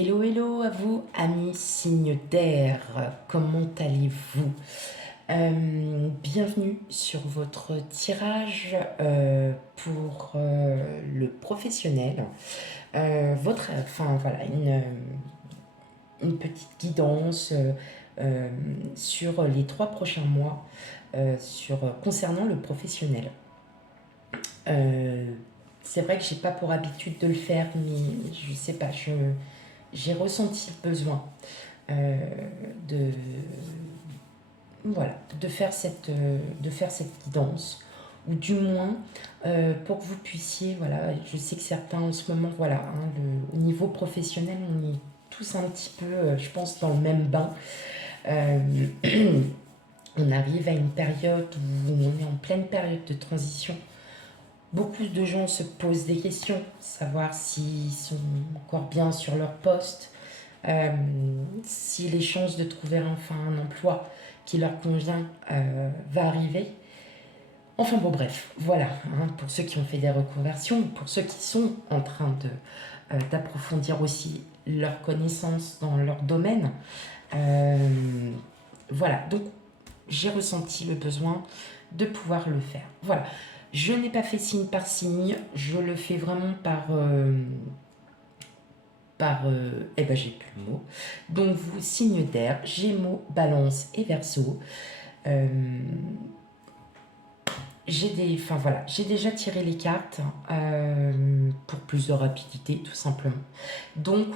Hello, hello à vous, amis signes d'air, comment allez-vous? Bienvenue sur votre tirage pour le professionnel. Enfin voilà, une petite guidance sur les 3 prochains mois concernant le professionnel. Euh, c'est vrai que j'ai pas pour habitude de le faire, mais je sais pas, j'ai ressenti le besoin euh, de, voilà, de faire cette guidance, ou du moins pour que vous puissiez, voilà, je sais que certains en ce moment, voilà, hein, au niveau professionnel, on est tous un petit peu, je pense, dans le même bain. Euh, on arrive à une période où on est en pleine période de transition. Beaucoup de gens se posent des questions, savoir s'ils sont encore bien sur leur poste, euh, si les chances de trouver enfin un emploi qui leur convient va arriver. Enfin bon bref, voilà, hein, pour ceux qui ont fait des reconversions, pour ceux qui sont en train d'approfondir aussi leurs connaissances dans leur domaine. Euh, voilà, donc j'ai ressenti le besoin de pouvoir le faire. Voilà, je n'ai pas fait signe par signe, je le fais vraiment eh ben j'ai plus le mot. Donc vous, signe d'air, Gémeaux, Balance et Verseau. Euh, enfin voilà, j'ai déjà tiré les cartes pour plus de rapidité, tout simplement. Donc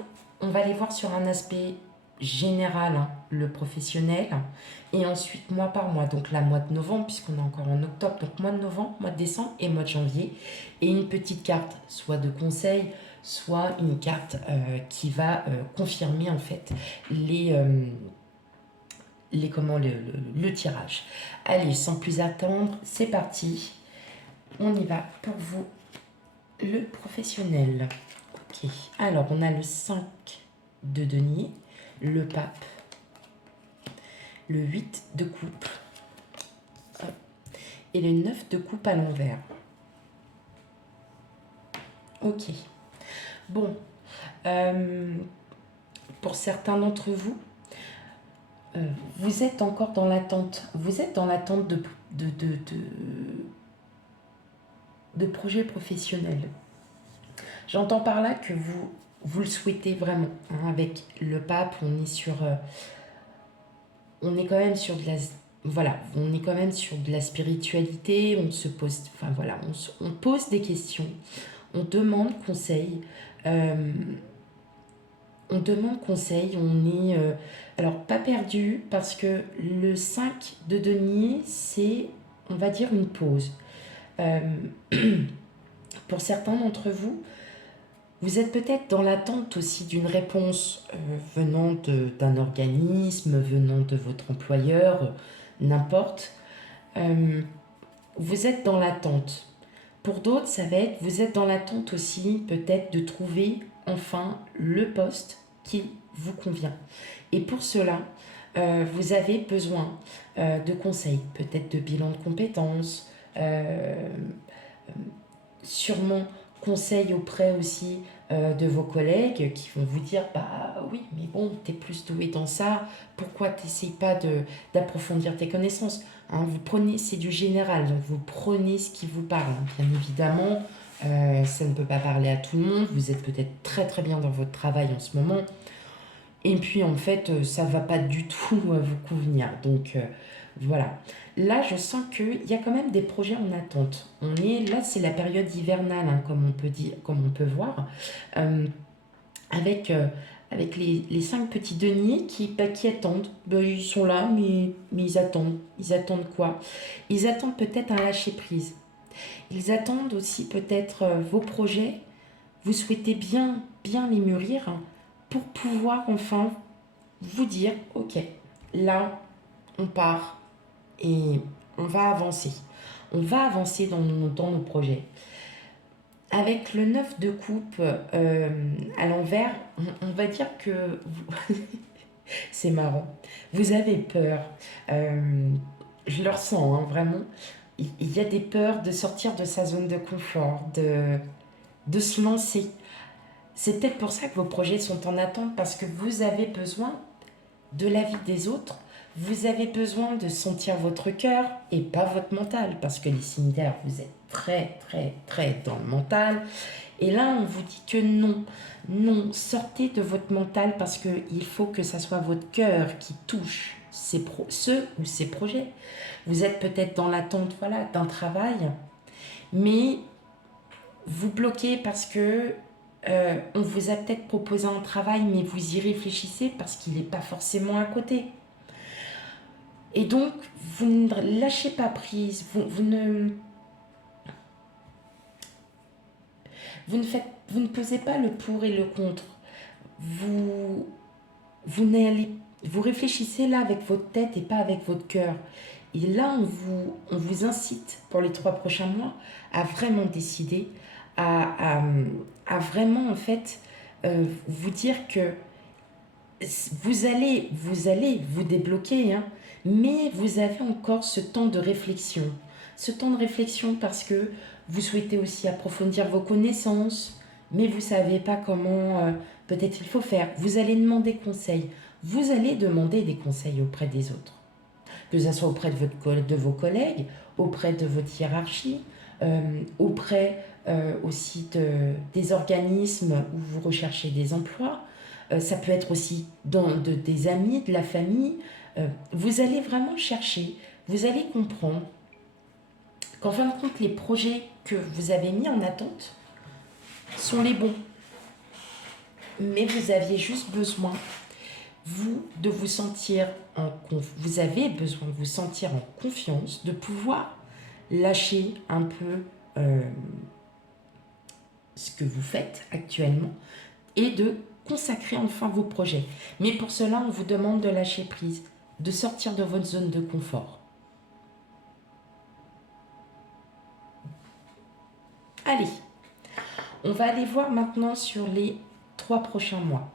on va aller voir sur un aspect général, hein, le professionnel, et ensuite mois par mois. Donc là, mois de novembre, puisqu'on est encore en octobre, donc mois de novembre, mois de décembre et mois de janvier. Et une petite carte, soit de conseil, soit une carte qui va confirmer en fait le tirage. Allez, sans plus attendre, c'est parti. On y va pour vous, le professionnel. Ok, alors on a le 5 de denier, le pape, le 8 de coupe et le 9 de coupe à l'envers. Ok, bon, pour certains d'entre vous, vous êtes encore dans l'attente. Vous êtes dans l'attente de projets professionnels. J'entends par là que vous le souhaitez vraiment, hein. Avec le pape, on est quand même sur de la, voilà, on est quand même sur de la spiritualité. On se pose, enfin voilà, on pose des questions, on demande conseil. Euh, on demande conseil, on est alors pas perdu, parce que le 5 de denier, c'est, on va dire, une pause. Euh, pour certains d'entre vous, vous êtes peut-être dans l'attente aussi d'une réponse venant d'un organisme, venant de votre employeur, n'importe. Euh, vous êtes dans l'attente. Pour d'autres, ça va être, vous êtes dans l'attente aussi peut-être de trouver enfin le poste qui vous convient. Et pour cela, vous avez besoin de conseils, peut-être de bilan de compétences, sûrement conseils auprès aussi de vos collègues qui vont vous dire, bah oui, mais bon, t'es plus doué dans ça, pourquoi t'essayes pas d'approfondir tes connaissances, hein? Vous prenez, c'est du général, donc vous prenez ce qui vous parle, hein. Bien évidemment, ça ne peut pas parler à tout le monde, vous êtes peut-être très très bien dans votre travail en ce moment, et puis en fait, ça va pas du tout vous convenir. Donc voilà. Là, je sens qu'il y a quand même des projets en attente. Là, c'est la période hivernale, hein, comme on peut dire, comme on peut voir, euh, avec, avec les 5 petits deniers qui attendent. Ben, ils sont là, mais ils attendent. Ils attendent quoi? Ils attendent peut-être un lâcher-prise. Ils attendent aussi peut-être vos projets. Vous souhaitez bien les mûrir, hein, pour pouvoir enfin vous dire, ok, là, on part et on va avancer. On va avancer dans nos projets. Avec le 9 de coupe à l'envers, on va dire que c'est marrant. Vous avez peur. Je le ressens, hein, vraiment. Il y a des peurs de sortir de sa zone de confort, de se lancer. C'est peut-être pour ça que vos projets sont en attente, parce que vous avez besoin de l'avis des autres. Vous avez besoin de sentir votre cœur et pas votre mental, parce que les cimetières, vous êtes très, très, très dans le mental. Et là, on vous dit que non, non, sortez de votre mental, parce qu'il faut que ça soit votre cœur qui touche ceux ou ces projets. Vous êtes peut-être dans l'attente, voilà, d'un travail, mais vous bloquez parce que on vous a peut-être proposé un travail, mais vous y réfléchissez parce qu'il n'est pas forcément à côté. Et donc, vous ne lâchez pas prise, vous ne pesez pas le pour et le contre. Vous, vous réfléchissez là avec votre tête et pas avec votre cœur. Et là, on vous incite pour les 3 prochains mois à vraiment décider, à vraiment en fait vous dire que vous allez vous débloquer, hein, mais vous avez encore ce temps de réflexion. Ce temps de réflexion parce que vous souhaitez aussi approfondir vos connaissances, mais vous ne savez pas comment peut-être il faut faire. Vous allez demander conseil. Vous allez demander des conseils auprès des autres. Que ce soit auprès de vos collègues, auprès de votre hiérarchie, auprès aussi des organismes où vous recherchez des emplois. Ça peut être aussi des amis, de la famille. Vous allez vraiment chercher, vous allez comprendre qu'en fin de compte, les projets que vous avez mis en attente sont les bons. Mais vous aviez juste besoin, de vous sentir vous avez besoin de vous sentir en confiance, de pouvoir lâcher un peu ce que vous faites actuellement et de consacrer enfin vos projets. Mais pour cela, on vous demande de lâcher prise, de sortir de votre zone de confort. Allez, on va aller voir maintenant sur les 3 prochains mois.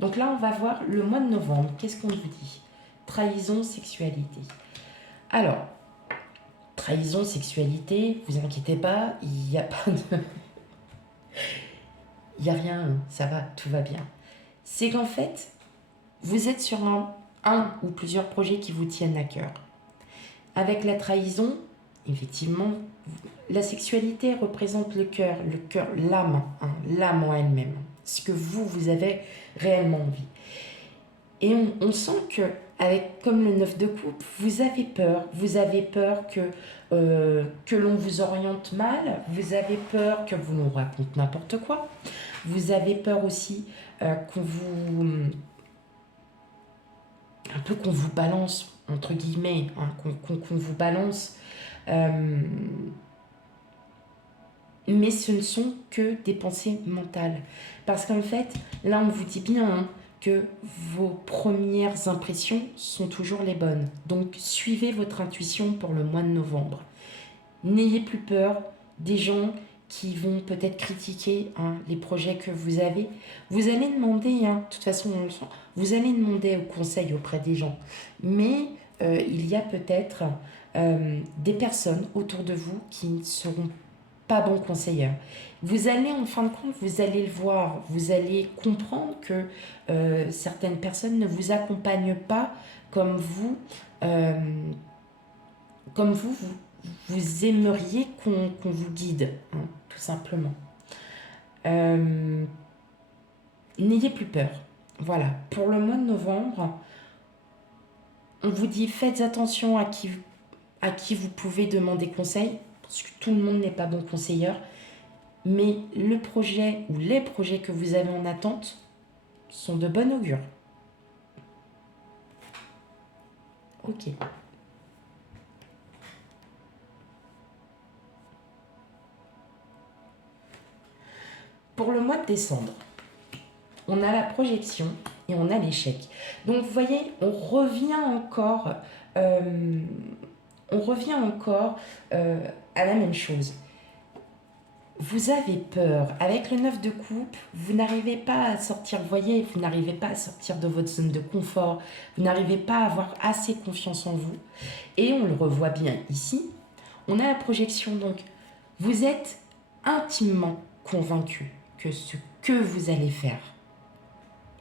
Donc là, on va voir le mois de novembre. Qu'est-ce qu'on vous dit? Trahison, sexualité. Alors, trahison, sexualité, vous inquiétez pas, il n'y a pas de... Il n'y a rien, ça va, tout va bien. C'est qu'en fait, vous êtes sur un ou plusieurs projets qui vous tiennent à cœur. Avec la trahison, effectivement, la sexualité représente le cœur, l'âme, hein, l'âme en elle-même, ce que vous avez réellement envie. Et on sent que, comme le 9 de coupe, vous avez peur que l'on vous oriente mal, vous avez peur que vous nous raconte n'importe quoi, vous avez peur aussi qu'on vous balance, entre guillemets, hein, qu'on vous balance. Mais ce ne sont que des pensées mentales. Parce qu'en fait, là, on vous dit bien que vos premières impressions sont toujours les bonnes. Donc, suivez votre intuition pour le mois de novembre. N'ayez plus peur des gens qui vont peut-être critiquer les projets que vous avez. Vous allez demander, de toute façon, on le sent, vous allez demander au conseil auprès des gens. Mais il y a peut-être des personnes autour de vous qui ne seront pas bons conseillers. Vous allez, en fin de compte, vous allez le voir, vous allez comprendre que certaines personnes ne vous accompagnent pas comme vous, vous aimeriez qu'on vous guide, tout simplement. N'ayez plus peur. Voilà, pour le mois de novembre, on vous dit faites attention à qui vous pouvez demander conseil, parce que tout le monde n'est pas bon conseilleur, mais le projet ou les projets que vous avez en attente sont de bon augure. Ok. Pour le mois de décembre, on a la projection et on a l'échec. Donc vous voyez, on revient encore à la même chose. Vous avez peur. Avec le 9 de coupe, vous n'arrivez pas à sortir, vous voyez, vous n'arrivez pas à sortir de votre zone de confort, vous n'arrivez pas à avoir assez confiance en vous. Et on le revoit bien ici. On a la projection, donc vous êtes intimement convaincu que ce que vous allez faire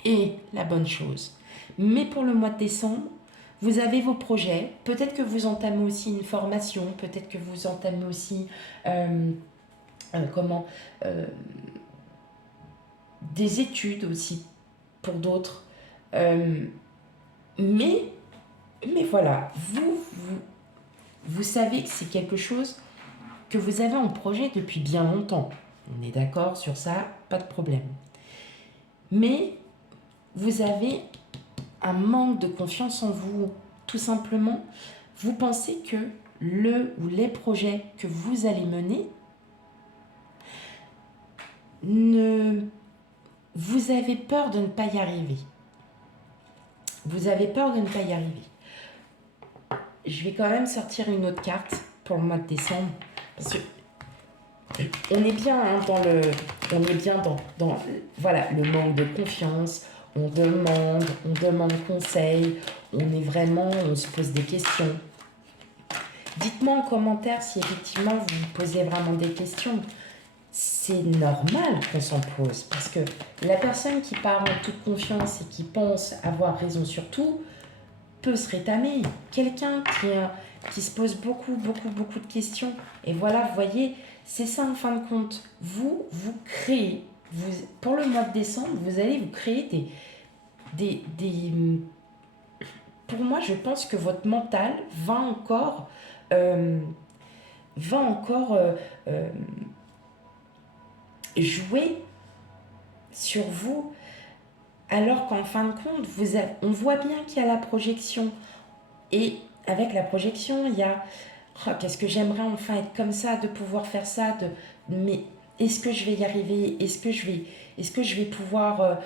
est la bonne chose. Mais pour le mois de décembre, vous avez vos projets. Peut-être que vous entamez aussi une formation, peut-être que vous entamez aussi comment des études aussi pour d'autres. Euh, mais voilà, vous savez que c'est quelque chose que vous avez en projet depuis bien longtemps. On est d'accord sur ça, pas de problème. Mais vous avez un manque de confiance en vous, tout simplement. Vous pensez que le ou les projets que vous allez mener vous avez peur de ne pas y arriver. Vous avez peur de ne pas y arriver. Je vais quand même sortir une autre carte pour le mois de décembre. Parce que on est bien dans voilà, le manque de confiance. On demande conseil. On se pose des questions. Dites-moi en commentaire si effectivement vous vous posez vraiment des questions. C'est normal qu'on s'en pose parce que la personne qui part en toute confiance et qui pense avoir raison sur tout peut se rétamer. Quelqu'un qui se pose beaucoup de questions. Et voilà, vous voyez, c'est ça en fin de compte. Vous créez, pour le mois de décembre, vous allez vous créer pour moi, je pense que votre mental va encore jouer sur vous, alors qu'en fin de compte, on voit bien qu'il y a la projection. Et avec la projection, il y a qu'est-ce que j'aimerais enfin être comme ça, de pouvoir faire ça, mais est-ce que je vais y arriver? Est-ce que je vais pouvoir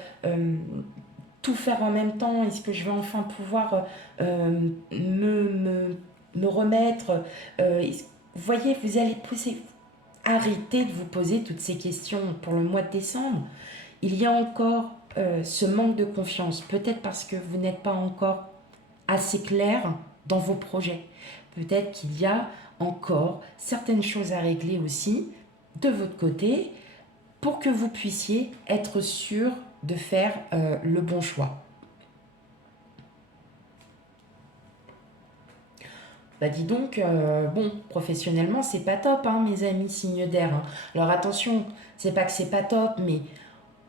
tout faire en même temps? Est-ce que je vais enfin pouvoir me remettre? Vous voyez, vous allez pousser. Arrêtez de vous poser toutes ces questions pour le mois de décembre. Il y a encore ce manque de confiance, peut-être parce que vous n'êtes pas encore assez clair dans vos projets. Peut-être qu'il y a encore certaines choses à régler aussi de votre côté pour que vous puissiez être sûr de faire le bon choix. Bah dis donc, bon, professionnellement, c'est pas top, hein, mes amis signes d'air. Hein. Alors attention, c'est pas que c'est pas top, mais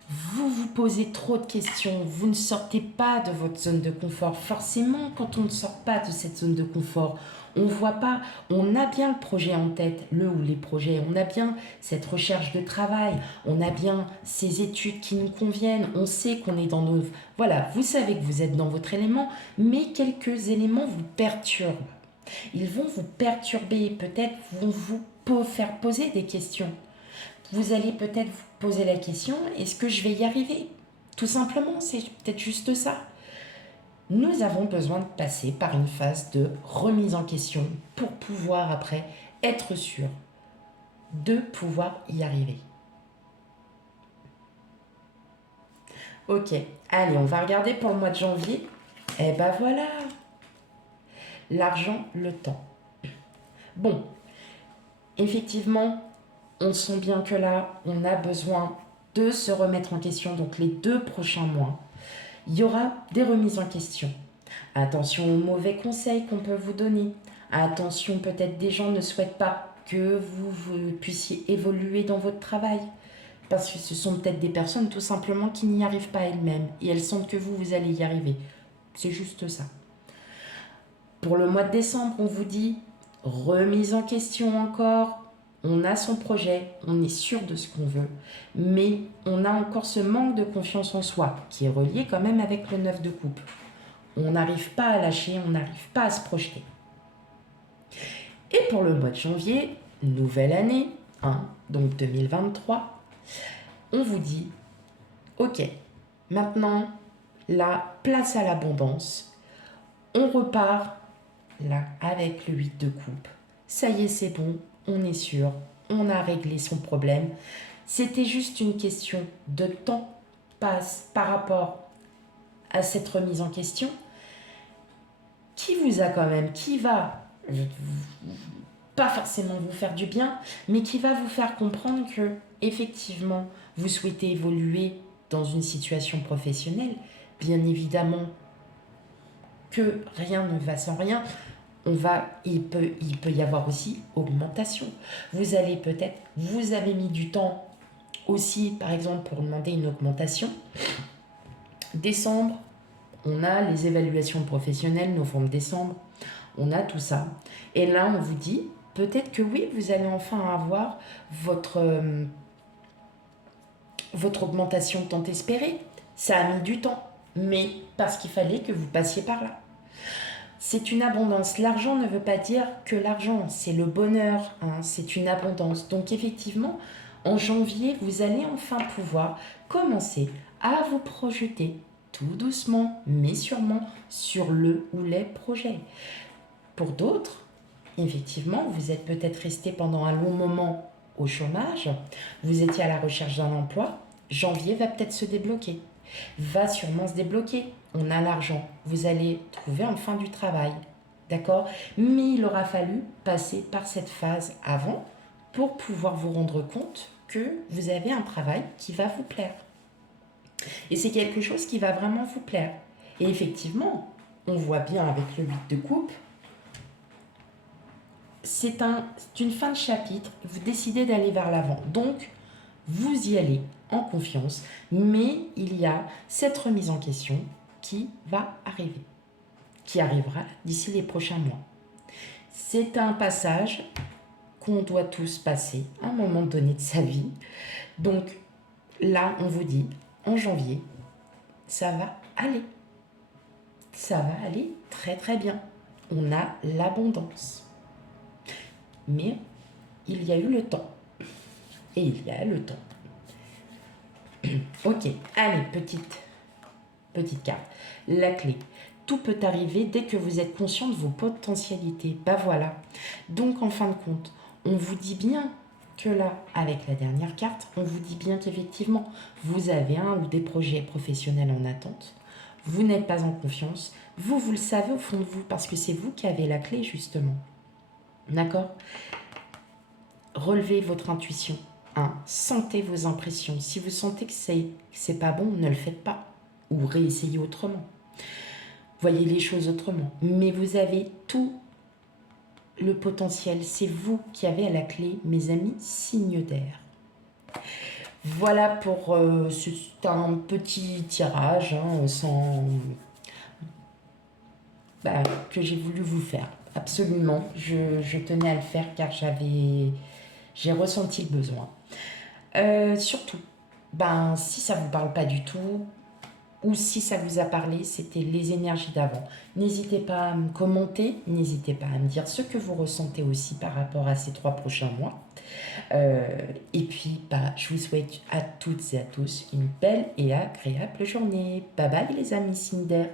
vous vous posez trop de questions, vous ne sortez pas de votre zone de confort. Forcément, quand on ne sort pas de cette zone de confort, on voit pas, on a bien le projet en tête, le ou les projets, on a bien cette recherche de travail, on a bien ces études qui nous conviennent, on sait qu'on est dans nos... Voilà, vous savez que vous êtes dans votre élément, mais quelques éléments vous perturbent. Ils vont vous perturber, peut-être vont vous faire poser des questions. Vous allez peut-être vous poser la question, est-ce que je vais y arriver? Tout simplement, c'est peut-être juste ça. Nous avons besoin de passer par une phase de remise en question pour pouvoir après être sûr de pouvoir y arriver. Ok, allez, on va regarder pour le mois de janvier. Eh ben voilà, l'argent, le temps. Bon, effectivement, on sent bien que là, on a besoin de se remettre en question. Donc les 2 prochains mois, il y aura des remises en question. Attention aux mauvais conseils qu'on peut vous donner. Attention, peut-être des gens ne souhaitent pas que vous puissiez évoluer dans votre travail. Parce que ce sont peut-être des personnes tout simplement qui n'y arrivent pas elles-mêmes. Et elles sentent que vous allez y arriver. C'est juste ça. Pour le mois de décembre, on vous dit remise en question encore. On a son projet, on est sûr de ce qu'on veut, mais on a encore ce manque de confiance en soi qui est relié quand même avec le 9 de coupe. On n'arrive pas à lâcher, on n'arrive pas à se projeter. Et pour le mois de janvier, nouvelle année, hein, donc 2023, on vous dit, ok, maintenant, la place à l'abondance, on repart là avec le 8 de coupe. Ça y est, c'est bon, on est sûr, on a réglé son problème. C'était juste une question de temps passe par rapport à cette remise en question qui va pas forcément vous faire du bien, mais qui va vous faire comprendre que effectivement vous souhaitez évoluer dans une situation professionnelle, bien évidemment que rien ne va sans rien. Il peut y avoir aussi augmentation. Vous avez mis du temps aussi, par exemple, pour demander une augmentation. Décembre, on a les évaluations professionnelles, novembre, décembre, on a tout ça. Et là, on vous dit, peut-être que oui, vous allez enfin avoir votre augmentation tant espérée. Ça a mis du temps, mais parce qu'il fallait que vous passiez par là. C'est une abondance. L'argent ne veut pas dire que l'argent, c'est le bonheur, hein, c'est une abondance. Donc effectivement, en janvier, vous allez enfin pouvoir commencer à vous projeter tout doucement, mais sûrement, sur le ou les projets. Pour d'autres, effectivement, vous êtes peut-être resté pendant un long moment au chômage, vous étiez à la recherche d'un emploi, janvier va peut-être se débloquer, va sûrement se débloquer. On a l'argent, vous allez trouver enfin du travail, d'accord? Mais il aura fallu passer par cette phase avant pour pouvoir vous rendre compte que vous avez un travail qui va vous plaire. Et c'est quelque chose qui va vraiment vous plaire. Et effectivement, on voit bien avec le 8 de coupe, c'est une fin de chapitre, vous décidez d'aller vers l'avant. Donc, vous y allez en confiance, mais il y a cette remise en question qui va arriver, qui arrivera d'ici les prochains mois. C'est un passage qu'on doit tous passer à un moment donné de sa vie. Donc là, on vous dit, en janvier, ça va aller. Ça va aller très très bien. On a l'abondance. Mais il y a eu le temps. Et il y a le temps. Ok, allez, petite carte. La clé. Tout peut arriver dès que vous êtes conscient de vos potentialités. Bah voilà. Donc en fin de compte, on vous dit bien que là, avec la dernière carte, on vous dit bien qu'effectivement, vous avez un ou des projets professionnels en attente. Vous n'êtes pas en confiance. Vous le savez au fond de vous parce que c'est vous qui avez la clé justement. D'accord ? Relevez votre intuition. Sentez vos impressions. Si vous sentez que c'est pas bon, ne le faites pas. Ou réessayez autrement. Voyez les choses autrement. Mais vous avez tout le potentiel. C'est vous qui avez à la clé, mes amis, signe d'air. Voilà pour c'est un petit tirage que j'ai voulu vous faire. Absolument. Je tenais à le faire car j'ai ressenti le besoin. Surtout, si ça ne vous parle pas du tout, ou si ça vous a parlé, c'était les énergies d'avant. N'hésitez pas à me commenter, n'hésitez pas à me dire ce que vous ressentez aussi par rapport à ces 3 prochains mois. Et puis, je vous souhaite à toutes et à tous une belle et agréable journée. Bye bye les amis Cinder.